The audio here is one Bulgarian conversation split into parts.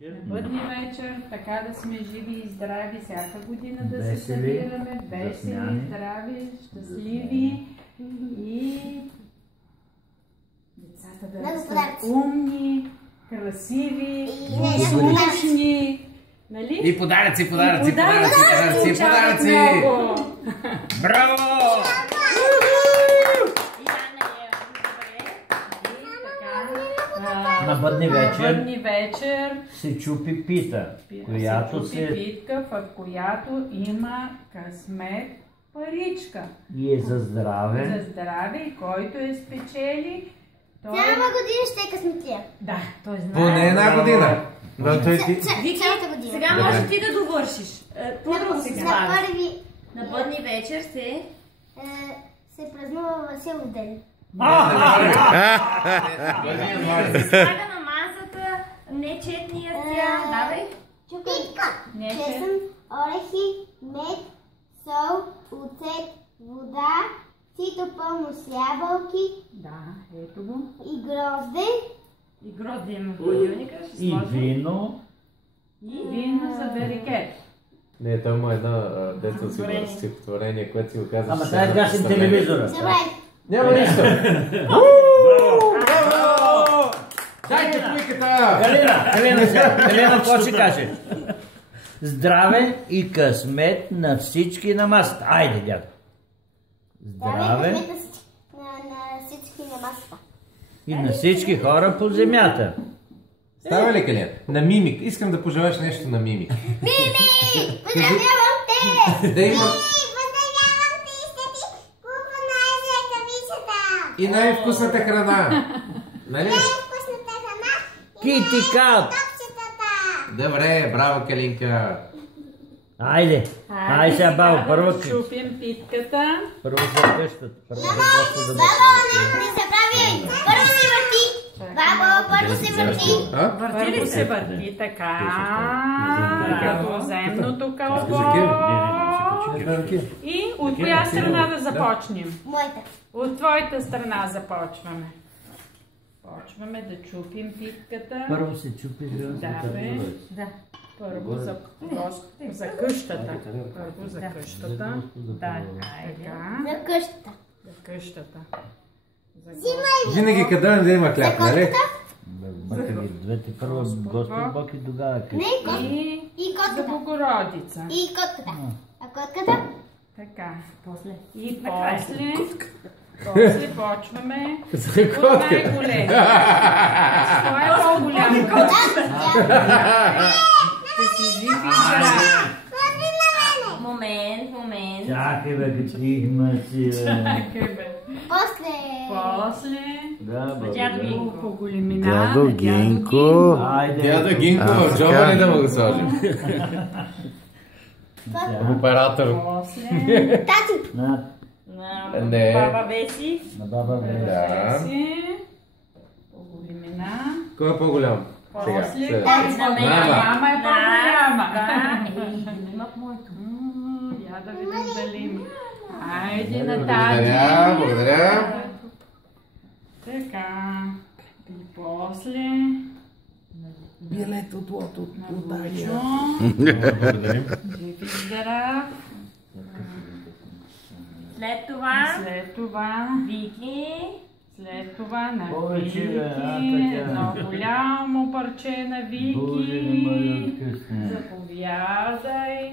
На бъдни вечер, така да сме живи и здрави всяка година да се събираме, весели, здрави, щастливи и децата да са умни, красиви, слушни. Нали? И подаръци, подаръци, подаръци, подаръци, подаръци! Браво! На бъдни вечер се чупи пита, в която има късмет паричка. И е за здраве. За здраве и който е спечели, той... Цяла година ще е късметлия. Да, той знае. Поне една година. Цялата година. Сега може ти да довършиш. По-друго сега. На На бъдни вечер се празнува Василов ден. Слага на масата нечетния цвят. Давай. Питка. Чесън, орехи, мед, сол, оцет, вода, сито пълно с ябълки. Да, ето го. И грозде. И грозде има в хладилника. И вино. И вино за берекет. Не, той има едно детско стихотворение, което си го казва. Ама сега гасим телевизора. Забравих. Няма нищо. Дайте пликата! Галина, какво ще каже? Здраве и късмет на всички на масата. Айде, дядо. Здраве. На всички на масата. И на всички хора по земята. Става ли, Калина? На Мимик. Искам да пожелаш нещо на Мимик. Мими! Поздравявам те! Да има... Поздравявам те и ще ти купа най-ръкавицата! И най-вкусната храна. Нали? Най-вкусната храна и Кити Кат! най-топчетата! Добре, браво, Калинка. Айде. Айде сега, баба, първо да чупим питката. Първо за къщата. Първо за Господа. Баба, не забравяй! Първо се върти! Баба, първо се върти! Първо се върти така, като земното кълбо. И от коя страна да започнем? Моята. От твоята страна започваме. Почваме да чупим питката. Първо се чупи звездата. Да. Първо за къщата. Първо за къщата. Да, така. За къщата. За къщата. Винаги къде да има хляб, нали? Двете първо Господ Бог и тогава къде. И котката. За Богородица. И котката. А котката? Така. И после почваме от най-големи. Това е по-голям кот. Да си жив и здрав. Момент. Чакай бе, като има си. Чакай бе. После. Да, бе. Дядо по големина. Дядо Гинко. Дядо Гинко в джоба ли да му го сложим? Оператор. После. Тати. Не. Баба Веси. На баба бе. Да. По големина. Кой е по-голям? После. Мама. Мама е по-голяма. Имах моето. Я да видим дали ми. Айде на Благодаря, благодаря. Така. И после. Билет от лото. Благодаря. Жив и здрав. След това Вики. След това на Повече, Вики. така. Едно голямо парче на Боже, не ме Вики. откъсне. Заповядай.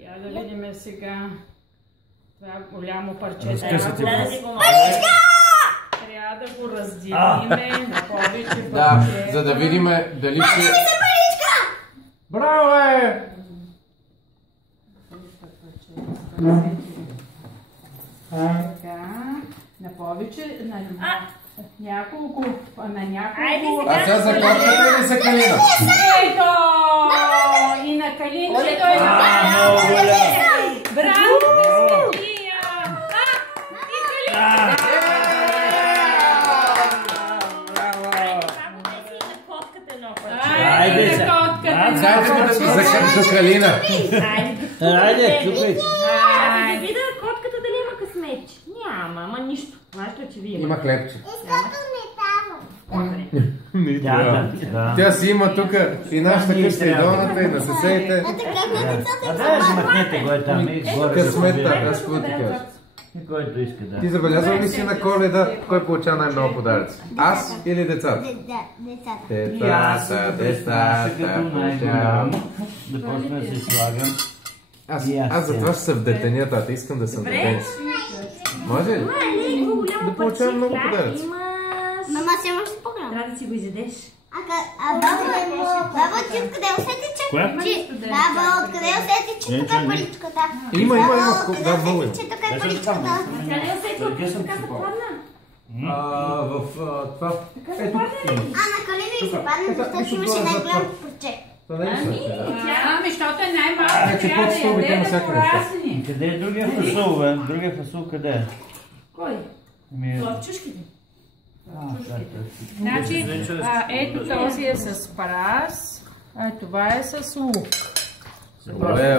Я да видим сега. Това голямо парче. Разкъсате Трябва го. да го разделиме на повече Да, парче. за да видим дали ще... Браво, бе! Така, на повече, на няколко, Айде А сега за котката или за Калина? Ето! И на Калинчето и на Много голям. Браво, Калина! И Калинчето! Айде Айде, сега. котката! Дайте до Калина. Айде, чупай. Да видя котката дали има късметче. Няма, ама нищо. Знаеш ли, че вие Има хлебче. Искато не дава. Добре. Да. Тя си има тук и нашата къща, и долната, и на съседите. Да, смъкнете го там и горе. Късмета, аз какво ти кажа? Който иска, да. Ти забелязал ли си на Коледа, кой получава най-много подаръци? Аз или децата? Децата. Децата получават. Да почна да се слагам. Аз затова ще се вдетеня, тата. Искам да съм вдетен. Може ли? Да получавам много подаръци. Мама, си имаш по-голям. Трябва да си го изядеш. Баба, ти откъде усети, че... Баба, откъде усети, че тук е паричката? Има. Откъде усети, че тук е паричката? Тя не усети, откъде така се падна. В това... Ето. На Калина и се падна, защото имаше най-голямо парче. Ами, защото е най-малко, че трябва да под яде всяка да неща. порасне. Къде е другия фасул, бе? Другия фасул къде е? Кой? Ами, В чушките. Значи, ето този е с парас, а това е с лук. Мале.